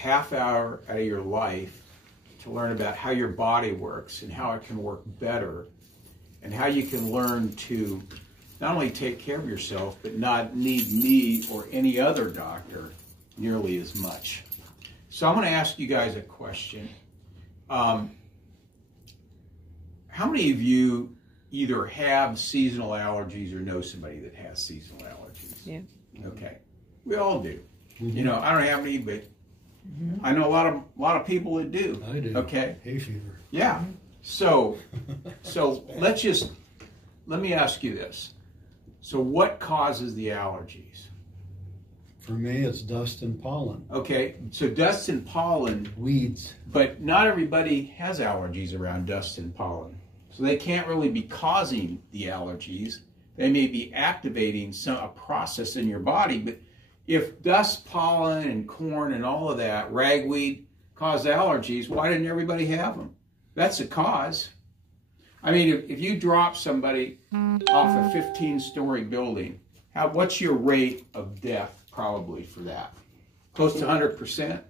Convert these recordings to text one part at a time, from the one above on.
half hour out of your life to learn about how your body works and how it can work better, and how you can learn to not only take care of yourself, but not need me or any other doctor nearly as much. So I'm going to ask you guys a question. How many of you either have seasonal allergies or know somebody that has seasonal allergies? Yeah. Okay. We all do. You know, I don't have any, but I know a lot of people that do. I do. Okay. Hay fever. Yeah. So let me ask you this. So what causes the allergies? For me, it's dust and pollen. Okay, so dust and pollen. Weeds. But not everybody has allergies around dust and pollen. So they can't really be causing the allergies. They may be activating a process in your body, but if dust, pollen, and corn and all of that, ragweed, cause allergies, why didn't everybody have them? That's a cause. I mean, if you drop somebody off a 15-story building, what's your rate of death probably for that? Close to 100%?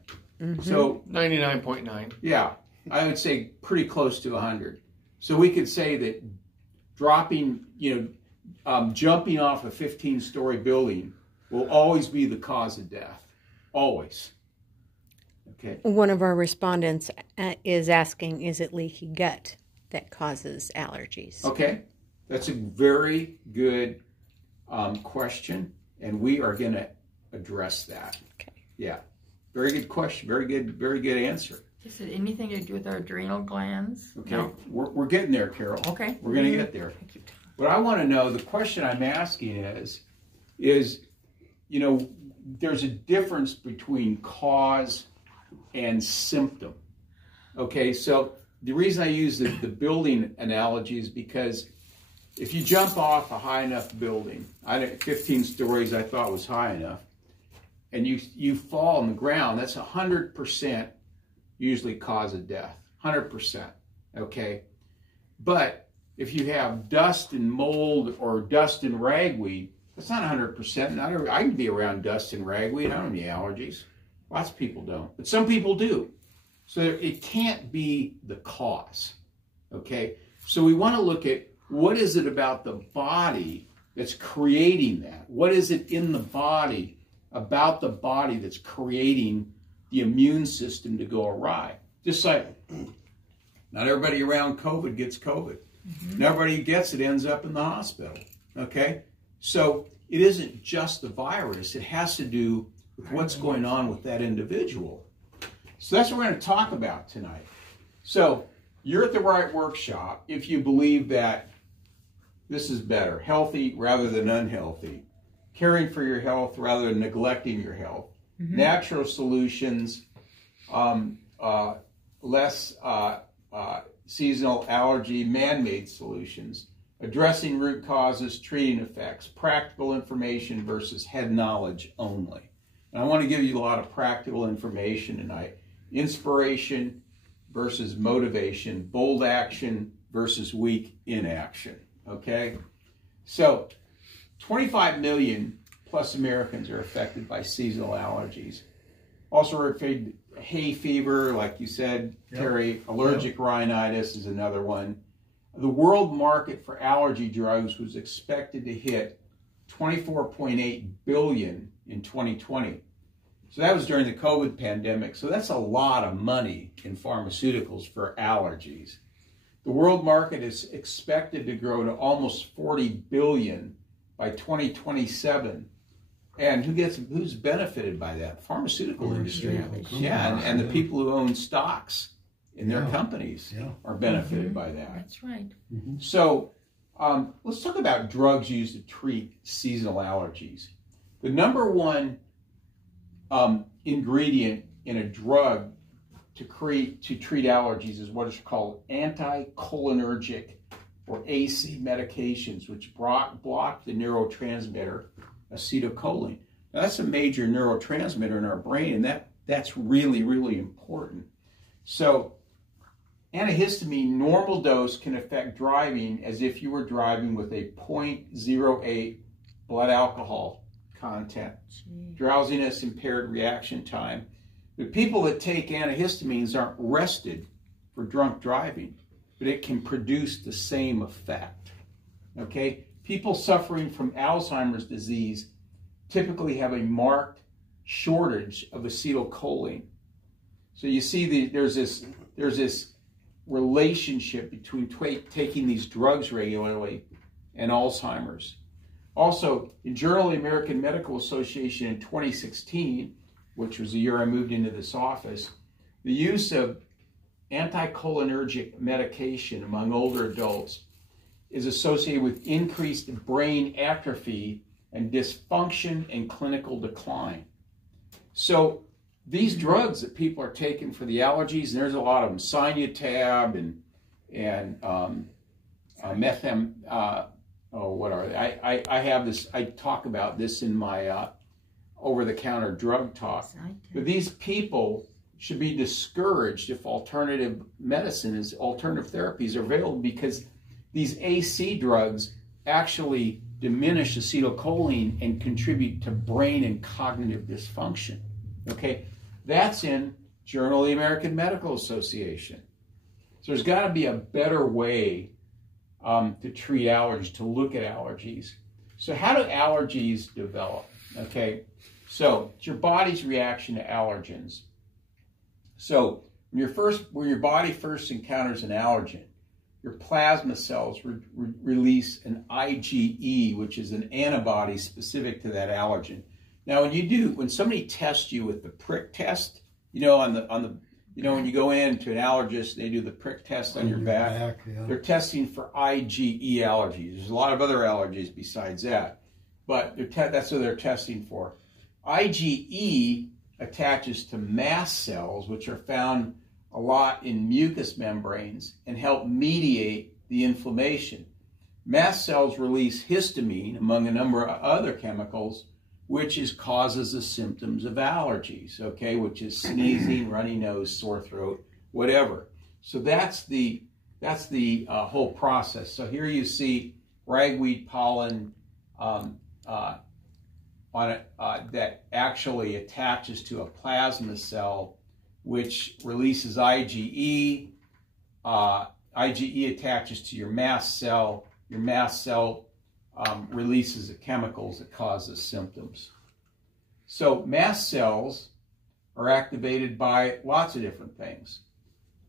So 99.9. Yeah, I would say pretty close to 100. So we could say that dropping, jumping off a 15-story building will always be the cause of death. Always. Okay. One of our respondents is asking, is it leaky gut that causes allergies? Okay. That's a very good question, and we are going to address that. Okay. Yeah. Very good question. Very good answer. Is it anything to do with our adrenal glands? Okay. No. We're getting there, Carol. Okay. We're going to get there. What I want to know, the question I'm asking is, there's a difference between cause and symptom. Okay, so the reason I use the building analogy is because if you jump off a high enough building, 15 stories I thought was high enough, and you fall on the ground, that's 100% usually cause of death, 100%, okay? But if you have dust and mold or dust and ragweed, that's not 100%. I can be around dust and ragweed. I don't have any allergies. Lots of people don't, but some people do. So it can't be the cause, okay? So we want to look at what is it about the body that's creating that? What is it in the body, about the body, that's creating the immune system to go awry? Just like not everybody around COVID gets COVID. Not everybody who gets it ends up in the hospital, okay? So it isn't just the virus. It has to do with what's going on with that individual. So that's what we're going to talk about tonight. So you're at the right workshop if you believe that this is better, healthy rather than unhealthy, caring for your health rather than neglecting your health, natural solutions, less seasonal allergy, man-made solutions, addressing root causes, treating effects, practical information versus head knowledge only. And I want to give you a lot of practical information tonight. Inspiration versus motivation, bold action versus weak inaction, okay? So 25 million plus Americans are affected by seasonal allergies. Also affected hay fever, like you said, Terry. Allergic rhinitis is another one. The world market for allergy drugs was expected to hit $24.8 billion in 2020. So that was during the COVID pandemic. So that's a lot of money in pharmaceuticals for allergies. The world market is expected to grow to almost $40 billion by 2027. And who's benefited by that? Pharmaceutical industry. Yeah, and the people who own stocks in their companies are benefited by that. That's right. So let's talk about drugs used to treat seasonal allergies. The number one ingredient in a drug to treat allergies is what is called anticholinergic or AC medications, which block the neurotransmitter acetylcholine. Now, that's a major neurotransmitter in our brain, and that's really, really important. So antihistamine normal dose can affect driving as if you were driving with a 0.08 blood alcohol content. Drowsiness, impaired reaction time. The people that take antihistamines aren't rested for drunk driving, but it can produce the same effect. Okay? People suffering from Alzheimer's disease typically have a marked shortage of acetylcholine. So you see there's this relationship between taking these drugs regularly and Alzheimer's. Also, in Journal of the American Medical Association in 2016, which was the year I moved into this office, the use of anticholinergic medication among older adults is associated with increased brain atrophy and dysfunction and clinical decline. So these drugs that people are taking for the allergies, and there's a lot of them, Sinutab and methem, what are they? I have this, I talk about this in my over-the-counter drug talk. But these people should be discouraged if alternative therapies are available, because these AC drugs actually diminish acetylcholine and contribute to brain and cognitive dysfunction. Okay, that's in Journal of the American Medical Association. So there's got to be a better way to treat allergies, to look at allergies. So how do allergies develop? Okay, so it's your body's reaction to allergens. So when your body first encounters an allergen, your plasma cells release an IgE, which is an antibody specific to that allergen. Now, when somebody tests you with the prick test, when you go in to an allergist, they do the prick test on your back. Yeah. They're testing for IgE allergies. There's a lot of other allergies besides that, but that's what they're testing for. IgE attaches to mast cells, which are found a lot in mucous membranes and help mediate the inflammation. Mast cells release histamine, among a number of other chemicals, which causes the symptoms of allergies, okay, which is sneezing, runny nose, sore throat, whatever. So that's the whole process. So here you see ragweed pollen that actually attaches to a plasma cell, which releases IgE. IgE attaches to your mast cell. Your mast cell releases the chemicals that cause the symptoms. So mast cells are activated by lots of different things.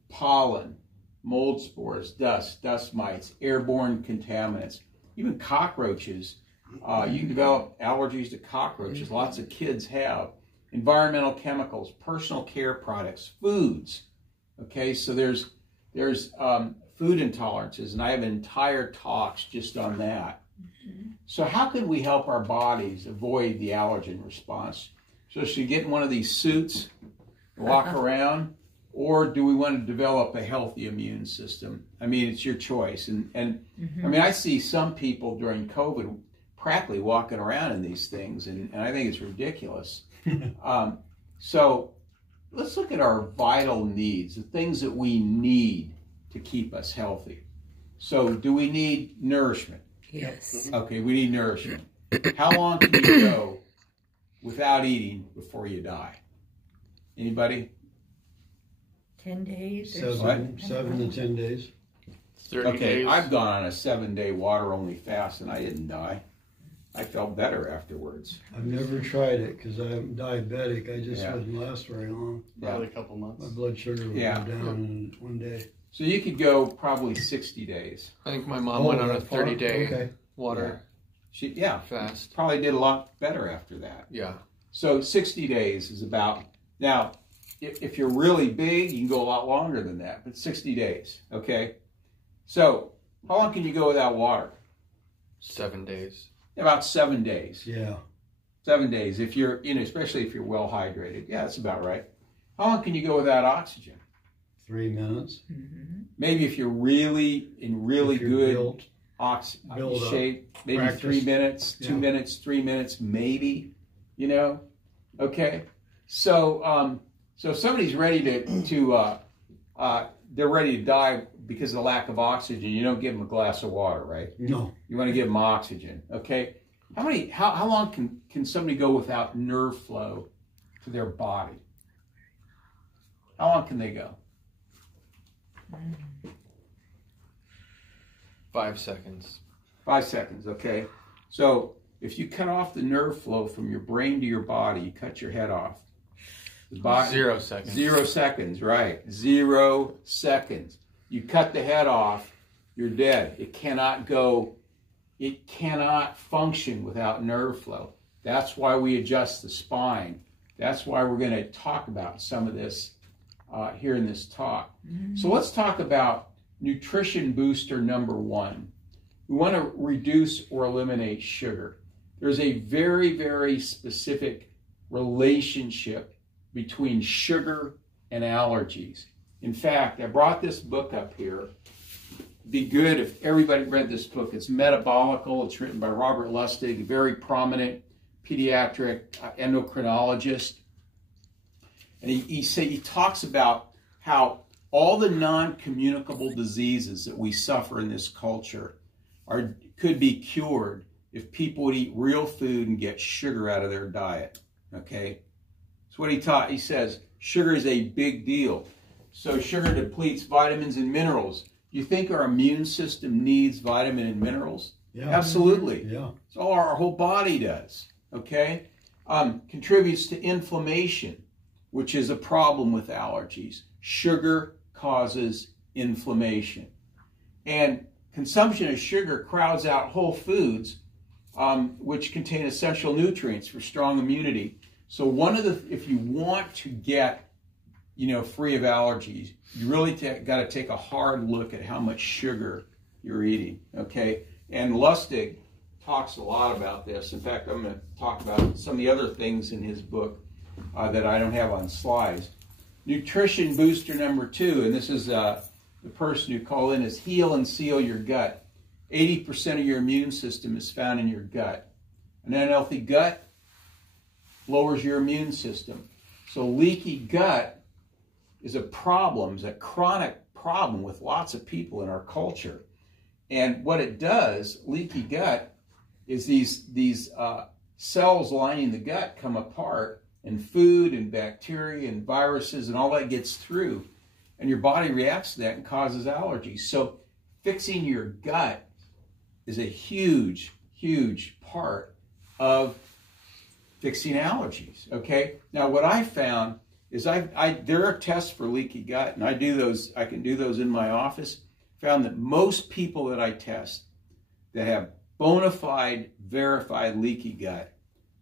Pollen, mold spores, dust mites, airborne contaminants, even cockroaches. You can develop allergies to cockroaches. Lots of kids have. Environmental chemicals, personal care products, foods. Okay, so there's food intolerances, and I have entire talks just on that. So how can we help our bodies avoid the allergen response? So should we get in one of these suits, walk around, or do we want to develop a healthy immune system? I mean, it's your choice. And I mean, I see some people during COVID practically walking around in these things, and I think it's ridiculous. So let's look at our vital needs, the things that we need to keep us healthy. So do we need nourishment? Yes. Okay, we need nourishment. How long can you go without eating before you die? Anybody? 10 days? 7 to 10 days. 30 days. I've gone on a 7-day water-only fast, and I didn't die. I felt better afterwards. I've never tried it because I'm diabetic. I just wouldn't last very long. Probably a couple months. My blood sugar would go down in one day. So you could go probably 60 days. I think my mom went on a 30-day water She fast. probably did a lot better after that. Yeah. So 60 days is about, now, if you're really big, you can go a lot longer than that, but 60 days, okay? So how long can you go without water? 7 days. About 7 days. Yeah. 7 days, if you're, especially if you're well hydrated. Yeah, that's about right. How long can you go without oxygen? 3 minutes. Maybe if you're really in really good shape, maybe practice. 3 minutes, 2 minutes, 3 minutes, maybe, okay. So if somebody's ready they're ready to die because of the lack of oxygen, you don't give them a glass of water, right? No. You want to give them oxygen, okay? How long can somebody go without nerve flow to their body? How long can they go? 5 seconds. 5 seconds, okay? So if you cut off the nerve flow from your brain to your body, you cut your head off. The body, 0 seconds. 0 seconds, right. 0 seconds. You cut the head off, you're dead. It cannot function without nerve flow. That's why we adjust the spine. That's why we're going to talk about some of this here in this talk. So let's talk about nutrition booster number 1. We want to reduce or eliminate sugar. There's a very, very specific relationship between sugar and allergies. In fact, I brought this book up here. It'd be good if everybody read this book. It's Metabolical. It's written by Robert Lustig, a very prominent pediatric endocrinologist. And he talks about how all the non-communicable diseases that we suffer in this culture could be cured if people would eat real food and get sugar out of their diet. Okay? That's what he taught. He says sugar is a big deal. So sugar depletes vitamins and minerals. Do you think our immune system needs vitamin and minerals? Yeah. Absolutely. Yeah. So our whole body does. Okay? Contributes to inflammation, which is a problem with allergies. Sugar causes inflammation. And consumption of sugar crowds out whole foods, which contain essential nutrients for strong immunity. So if you want to get, free of allergies, you really got to take a hard look at how much sugar you're eating, okay? And Lustig talks a lot about this. In fact, I'm going to talk about some of the other things in his book that I don't have on slides. Nutrition booster number 2, and this is the person who called in, is heal and seal your gut. 80% of your immune system is found in your gut. An unhealthy gut lowers your immune system. So leaky gut is a problem, is a chronic problem with lots of people in our culture. And what it does, leaky gut, is these cells lining the gut come apart, and food and bacteria and viruses and all that gets through, and your body reacts to that and causes allergies. So fixing your gut is a huge, huge part of fixing allergies, okay? Now, what I found is there are tests for leaky gut, and I can do those in my office. Found that most people that I test that have bona fide, verified leaky gut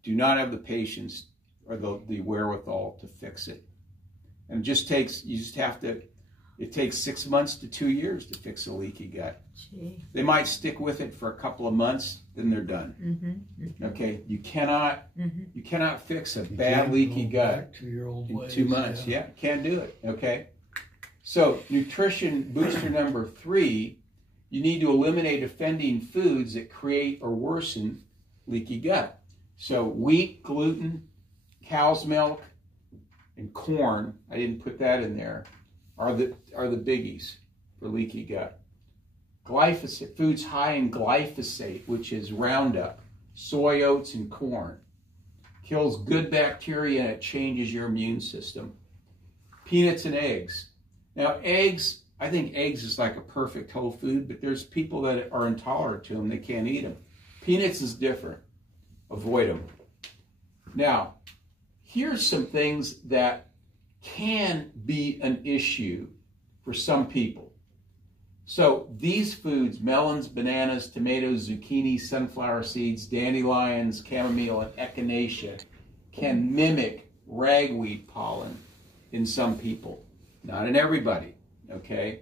do not have the patience or the wherewithal to fix it. And it takes 6 months to 2 years to fix a leaky gut. Gee. They might stick with it for a couple of months, then they're done. Okay, you cannot fix a bad leaky gut in 2 months. Yeah, can't do it. Okay, so nutrition booster number 3, you need to eliminate offending foods that create or worsen leaky gut. So wheat, gluten, cow's milk, and corn, I didn't put that in there, are the biggies for leaky gut. Glyphosate, foods high in glyphosate, which is Roundup, soy, oats, and corn. Kills good bacteria and it changes your immune system. Peanuts and eggs. Now eggs, I think eggs is like a perfect whole food, but there's people that are intolerant to them, they can't eat them. Peanuts is different. Avoid them. Now, here's some things that can be an issue for some people. So these foods, melons, bananas, tomatoes, zucchini, sunflower seeds, dandelions, chamomile, and echinacea, can mimic ragweed pollen in some people. Not in everybody, okay?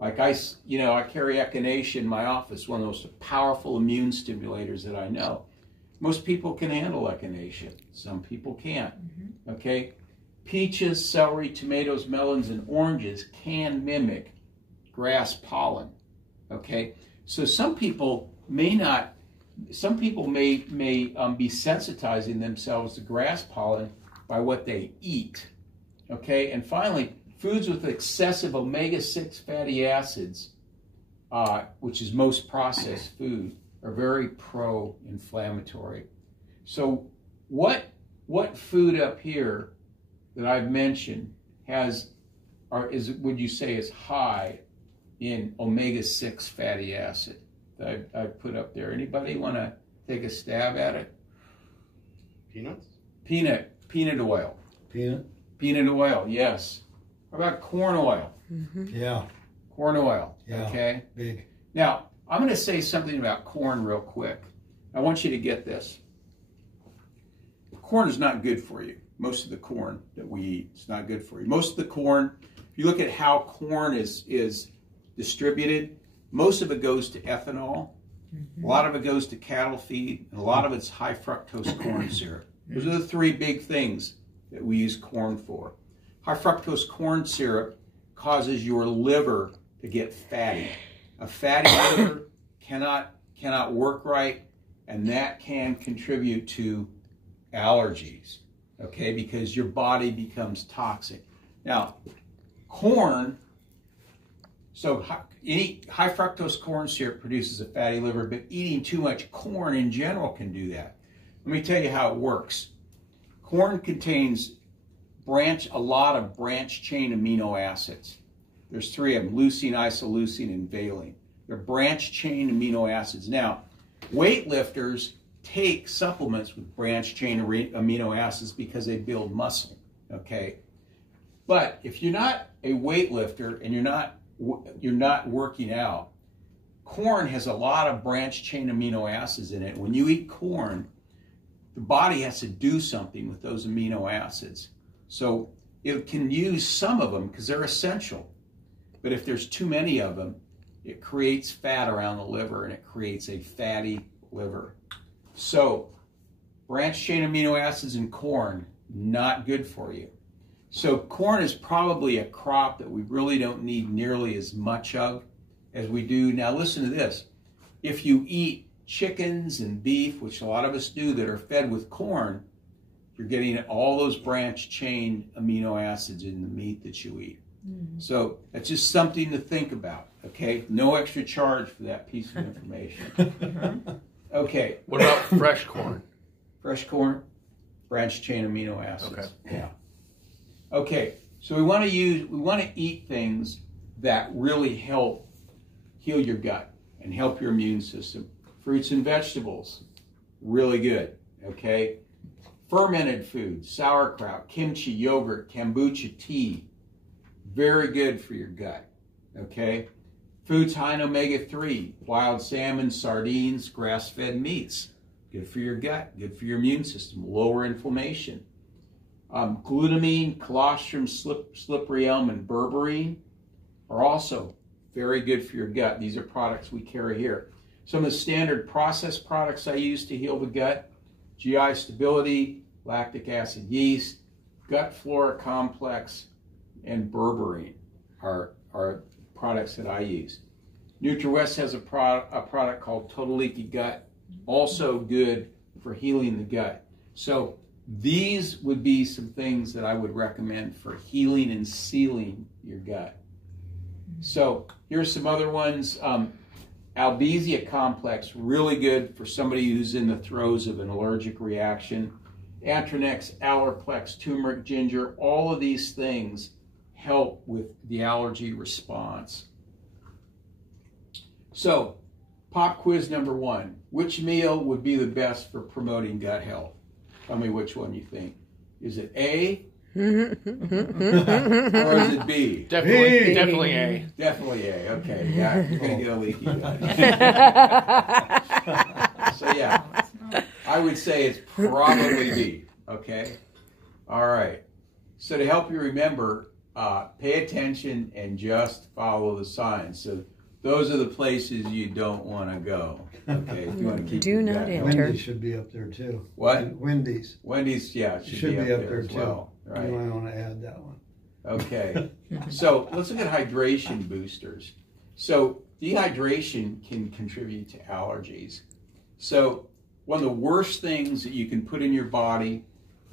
Like I carry echinacea in my office, one of those powerful immune stimulators that I know. Most people can handle echinacea. Some people can't, okay? Peaches, celery, tomatoes, melons, and oranges can mimic grass pollen, okay? So some people may be sensitizing themselves to grass pollen by what they eat, okay? And finally, foods with excessive omega-6 fatty acids, which is most processed food, are very pro-inflammatory. So what food up here that I've mentioned has would you say is high in omega-6 fatty acid that I put up there. Anybody want to take a stab at it? Peanuts? Peanut oil. Peanut oil, yes. How about corn oil? Mm-hmm. Yeah. Corn oil, yeah. Okay? Big. Now, I'm going to say something about corn real quick. I want you to get this. Corn is not good for you. Most of the corn that we eat is not good for you. Most of the corn, if you look at how corn is distributed, most of it goes to ethanol, a lot of it goes to cattle feed, and a lot of it's high fructose corn syrup. Those are the three big things that we use corn for. High fructose corn syrup causes your liver to get fatty. A fatty liver cannot work right, and that can contribute to allergies, okay, because your body becomes toxic. Now, corn, so any high fructose corn syrup produces a fatty liver, but eating too much corn in general can do that. Let me tell you how it works. Corn contains a lot of branch chain amino acids. There's three of them: leucine, isoleucine, and valine. They're branch chain amino acids. Now, weightlifters take supplements with branch chain amino acids because they build muscle, okay? But if you're not a weightlifter and you're not working out, corn has a lot of branch chain amino acids in it. When you eat corn, the body has to do something with those amino acids. So it can use some of them because they're essential. But if there's too many of them, it creates fat around the liver and it creates a fatty liver. So branch chain amino acids in corn, not good for you. So corn is probably a crop that we really don't need nearly as much of as we do. Now listen to this. If you eat chickens and beef, which a lot of us do, that are fed with corn, you're getting all those branch chain amino acids in the meat that you eat. Mm-hmm. So that's just something to think about, okay? No extra charge for that piece of information. Okay. What about fresh corn? Fresh corn, branch chain amino acids. Okay. Yeah. Okay, so we want to eat things that really help heal your gut and help your immune system. Fruits and vegetables, really good, okay? Fermented foods, sauerkraut, kimchi, yogurt, kombucha, tea, very good for your gut, okay? Foods high in omega-3, wild salmon, sardines, grass-fed meats, good for your gut, good for your immune system, lower inflammation. Glutamine, colostrum, slippery elm, and berberine are also very good for your gut. These are products we carry here. Some of the standard processed products I use to heal the gut: GI Stability, lactic acid yeast, gut flora complex, and berberine are products that I use. NutriWest has a product called Total Leaky Gut, also good for healing the gut. So these would be some things that I would recommend for healing and sealing your gut. So here's some other ones. Albizia complex, really good for somebody who's in the throes of an allergic reaction. Atronex, Allerplex, turmeric, ginger, all of these things help with the allergy response. So, pop quiz number 1. Which meal would be the best for promoting gut health? Tell me which one you think. Is it A? Or is it B? Definitely A. Definitely A. Okay, yeah, you're going to get a leaky gut. So yeah, I would say it's probably B. Okay? All right. So to help you remember, pay attention and just follow the signs. So those are the places you don't want to go. Okay, if you want to keep Do not enter. Wendy's should be up there too. What? Wendy's. Wendy's, yeah, should be up there as too. well. Right. You might want to add that one. Okay, so let's look at hydration boosters. So dehydration can contribute to allergies. So one of the worst things that you can put in your body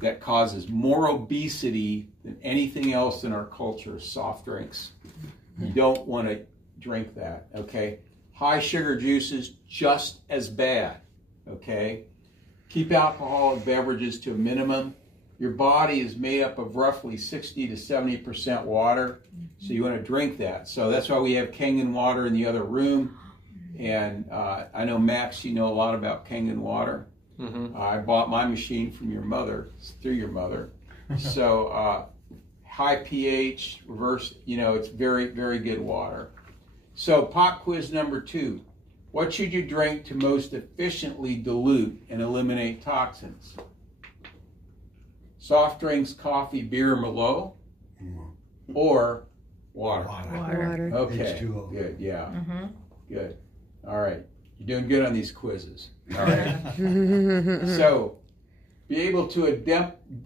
that causes more obesity than anything else in our culture is soft drinks. You don't want to drink that, okay? High sugar juices, just as bad, okay? Keep alcoholic beverages to a minimum. your body is made up of roughly 60 to 70% water, so you want to drink that. So that's why we have Kangen water in the other room. And I know, Max, you know a lot about Kangen water. I bought my machine from your mother, through your mother. So high pH, reverse, it's very, very good water. So pop quiz number 2. What should you drink to most efficiently dilute and eliminate toxins? Soft drinks, coffee, beer, Merlot, or water? Water. Okay, H2O. good, yeah, good. All right, you're doing good on these quizzes. All right. So, be able to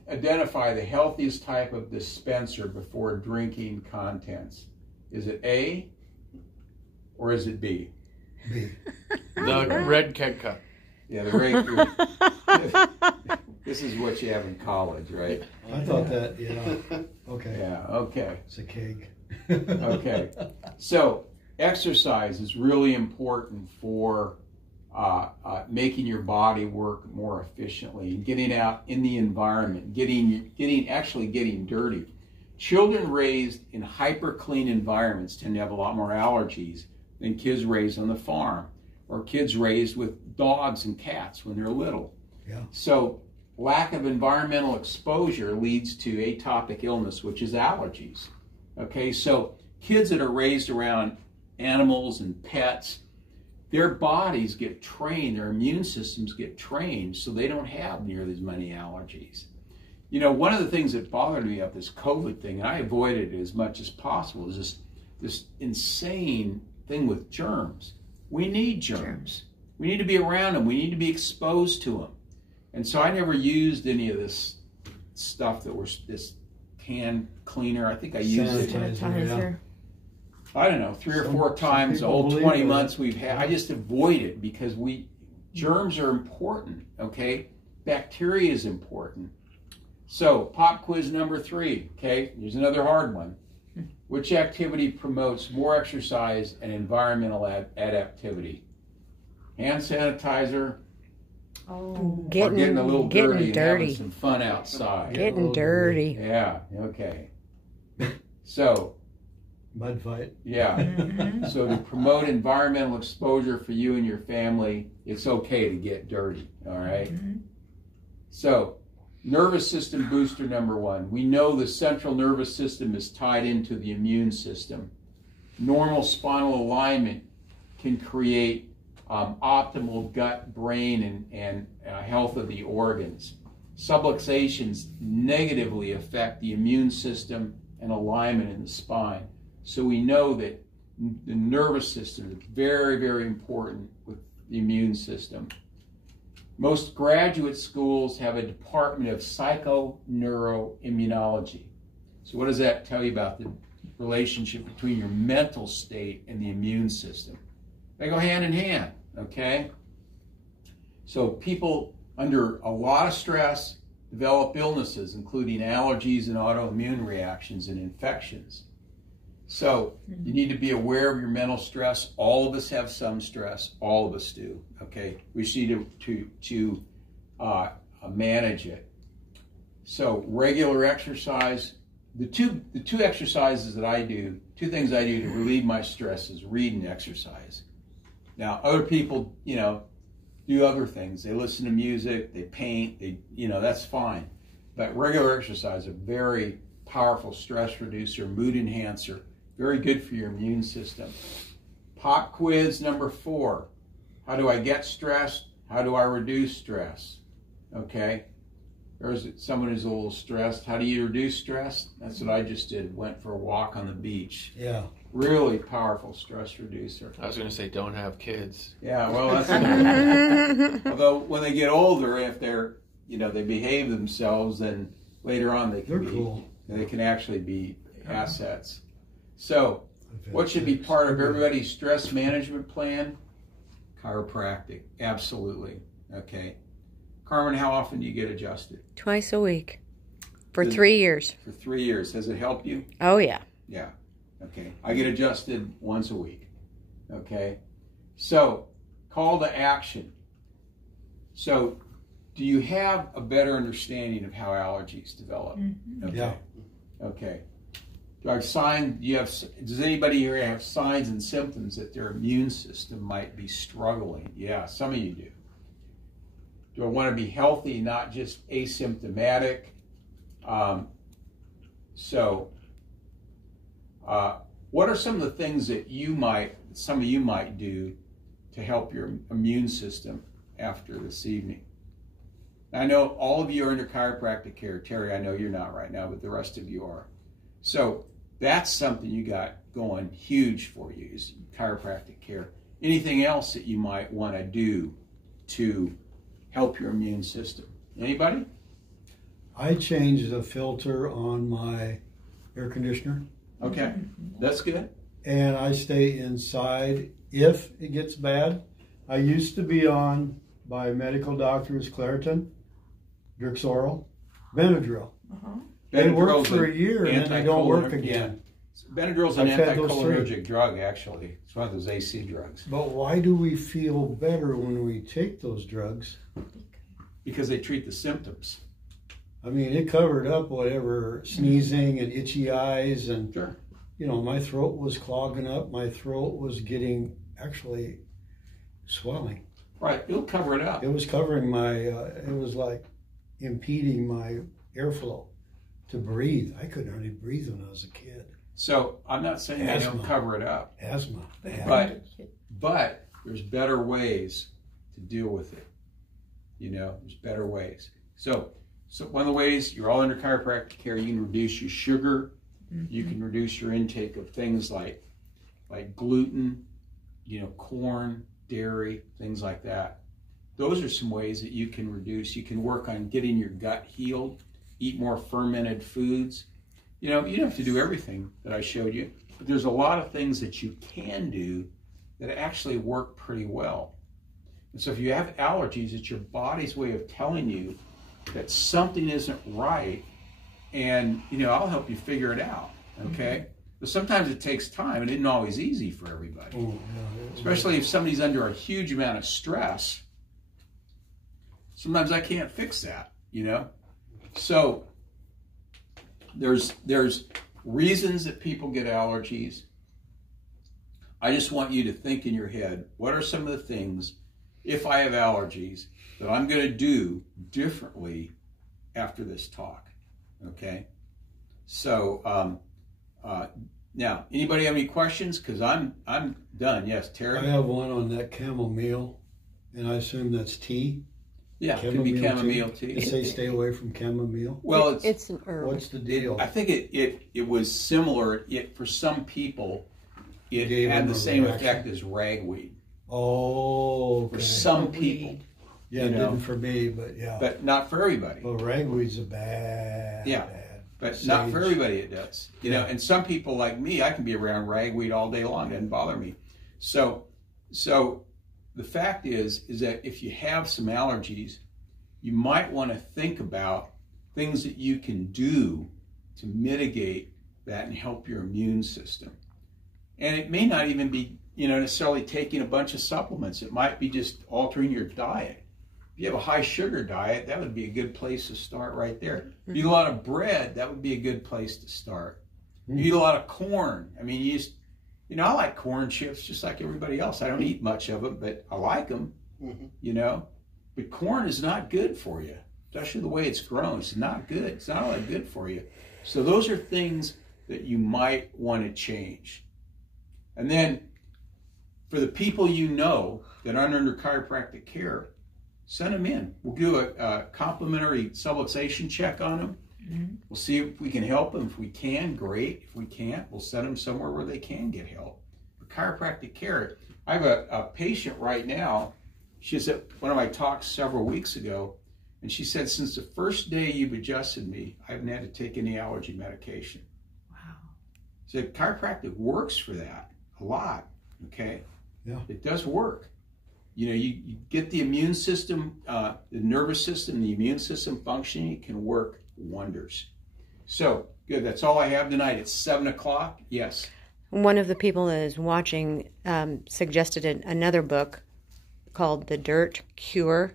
identify the healthiest type of dispenser before drinking contents. Is it A or is it B? B. The red keg cup. Yeah, the rate. This is what you have in college, right? I thought that, yeah. Okay. Yeah, okay. It's a cake. Okay. So, exercise is really important for making your body work more efficiently, getting out in the environment, actually getting dirty. Children raised in hyper clean environments tend to have a lot more allergies than kids raised on the farm, or kids raised with dogs and cats when they're little. Yeah. So lack of environmental exposure leads to atopic illness, which is allergies. Okay, so kids that are raised around animals and pets, their bodies get trained, their immune systems get trained, so they don't have nearly as many allergies. One of the things that bothered me about this COVID thing, and I avoided it as much as possible, is this insane thing with germs. We need germs. We need to be around them. We need to be exposed to them. And so I never used any of this stuff that was this can cleaner. I think I used it. Sanitizer. I don't know, 3 or 4 times the whole 20 months we've had. I just avoid it because germs are important, okay? Bacteria is important. So, pop quiz number 3, okay? Here's another hard one. Which activity promotes more exercise and environmental adaptivity? Hand sanitizer, or getting a little dirty and having some fun outside? Getting dirty. Yeah, okay. So, Mud fight. yeah. So to promote environmental exposure for you and your family, it's okay to get dirty, all right? So, nervous system booster number 1. We know the central nervous system is tied into the immune system. Normal spinal alignment can create optimal gut, brain, and health of the organs. Subluxations negatively affect the immune system and alignment in the spine. So we know that the nervous system is very, very important with the immune system. Most graduate schools have a department of psychoneuroimmunology. So what does that tell you about the relationship between your mental state and the immune system? They go hand in hand, okay? So people under a lot of stress develop illnesses, including allergies and autoimmune reactions and infections. So you need to be aware of your mental stress. All of us have some stress. All of us do. Okay, we just need to manage it. So regular exercise. The two exercises that I do, 2 things I do to relieve my stress is read and exercise. Now other people, do other things. They listen to music. They paint. That's fine. But regular exercise is a very powerful stress reducer, mood enhancer. Very good for your immune system. Pop quiz number 4. How do I get stressed? How do I reduce stress? Okay. There's someone who's a little stressed. How do you reduce stress? That's what I just did. Went for a walk on the beach. Yeah. Really powerful stress reducer. I was going to say, don't have kids. Yeah, well, that's although when they get older, if they're, they behave themselves, then later on they can actually be assets. So, what should be part of everybody's stress management plan? Chiropractic, absolutely. Okay. Carmen, how often do you get adjusted? Twice a week. For 3 years. For 3 years. Has it helped you? Oh, yeah. Yeah. Okay. I get adjusted once a week. Okay. So, call to action. So, do you have a better understanding of how allergies develop? Mm-hmm. Okay. Yeah. Okay. Does anybody here have signs and symptoms that their immune system might be struggling? Yeah, some of you do. Do I want to be healthy, not just asymptomatic? What are some of the things that some of you might do to help your immune system after this evening? I know all of you are under chiropractic care. Terry, I know you're not right now, but the rest of you are. So that's something you got going huge for you, is chiropractic care. Anything else that you might want to do to help your immune system? Anybody? I changed the filter on my air conditioner. Okay, that's good. And I stay inside if it gets bad. I used to be on by medical doctors Claritin, Drixoral, Benadryl. They work for a year and then they don't work again. Benadryl's an anticholinergic drug, actually. It's one of those AC drugs. But why do we feel better when we take those drugs? Because they treat the symptoms. I mean, it covered up whatever sneezing and itchy eyes and, Sure. you know, my throat was clogging up. My throat was getting actually swelling. Right, it'll cover it up. It was covering my, it was like impeding my airflow to breathe. I couldn't hardly breathe when I was a kid. So I'm not saying they don't Asthma. cover it up, Asthma. but there's better ways to deal with it. You know, there's better ways. So one of the ways, you're all under chiropractic care, you can reduce your sugar, you can reduce your intake of things like gluten, you know, corn, dairy, things like that. Those are some ways that you can reduce. You can work on getting your gut healed, eat more fermented foods. You know, you don't have to do everything that I showed you, but there's a lot of things that you can do that actually work pretty well. And so if you have allergies, it's your body's way of telling you that something isn't right, and, you know, I'll help you figure it out, okay? But sometimes it takes time. It isn't always easy for everybody, especially if somebody's under a huge amount of stress. Sometimes I can't fix that, you know? So there's reasons that people get allergies. I just want you to think in your head, what are some of the things, if I have allergies, that I'm going to do differently after this talk, okay? So now, anybody have any questions? Because I'm done. Yes, Terry? I have one on that chamomile, and I assume that's tea. Yeah, it can be chamomile tea. They say stay away from chamomile. Well, it's an herb. What's the deal? I think it was similar. For some people, it Gave had them the a same reaction. effect as ragweed. Oh, okay. For some people. Yeah, you it know. didn't for me, but yeah. But not for everybody. Well, ragweed's a bad. Yeah. But not for everybody it does. You know, and some people like me, I can be around ragweed all day long. It doesn't bother me. So the fact is that if you have some allergies, you might want to think about things that you can do to mitigate that and help your immune system. And it may not even be, you know, necessarily taking a bunch of supplements. It might be just altering your diet. If you have a high sugar diet, that would be a good place to start right there. If you eat a lot of bread, that would be a good place to start. You eat a lot of corn. I mean, you know, I like corn chips just like everybody else. I don't eat much of them, but I like them, you know. But corn is not good for you, especially the way it's grown. It's not good. It's not all that good for you. So those are things that you might want to change. And then for the people you know that aren't under chiropractic care, send them in. We'll do a complimentary subluxation check on them. We'll see if we can help them. If we can, great. If we can't, we'll send them somewhere where they can get help. For chiropractic care, I have a patient right now. She was at one of my talks several weeks ago, and she said, since the first day you've adjusted me, I haven't had to take any allergy medication. Wow. So chiropractic works for that a lot, okay? Yeah. It does work. You know, you get the immune system, the nervous system, the immune system functioning, it can work wonders. So, good, that's all I have tonight. It's 7 o'clock. Yes. One of the people that is watching suggested another book called The Dirt Cure.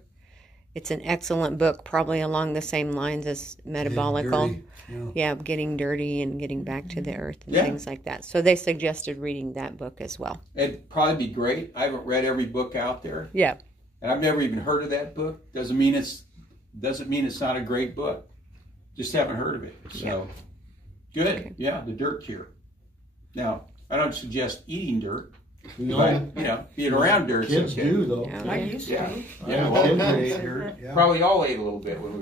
It's an excellent book, probably along the same lines as Metabolical. Dirty, Yeah, getting dirty and getting back to the earth and Yeah. things like that. So they suggested reading that book as well. It'd probably be great. I haven't read every book out there, Yeah. and I've never even heard of that book. Doesn't mean it's not a great book. Just haven't heard of it. So good. Okay. Yeah, the dirt cure. Now, I don't suggest eating dirt, No. but being around dirt. Kids do though. Yeah. I used to. Yeah. Yeah, well, kids ate dirt. Yeah. probably all ate a little bit when we were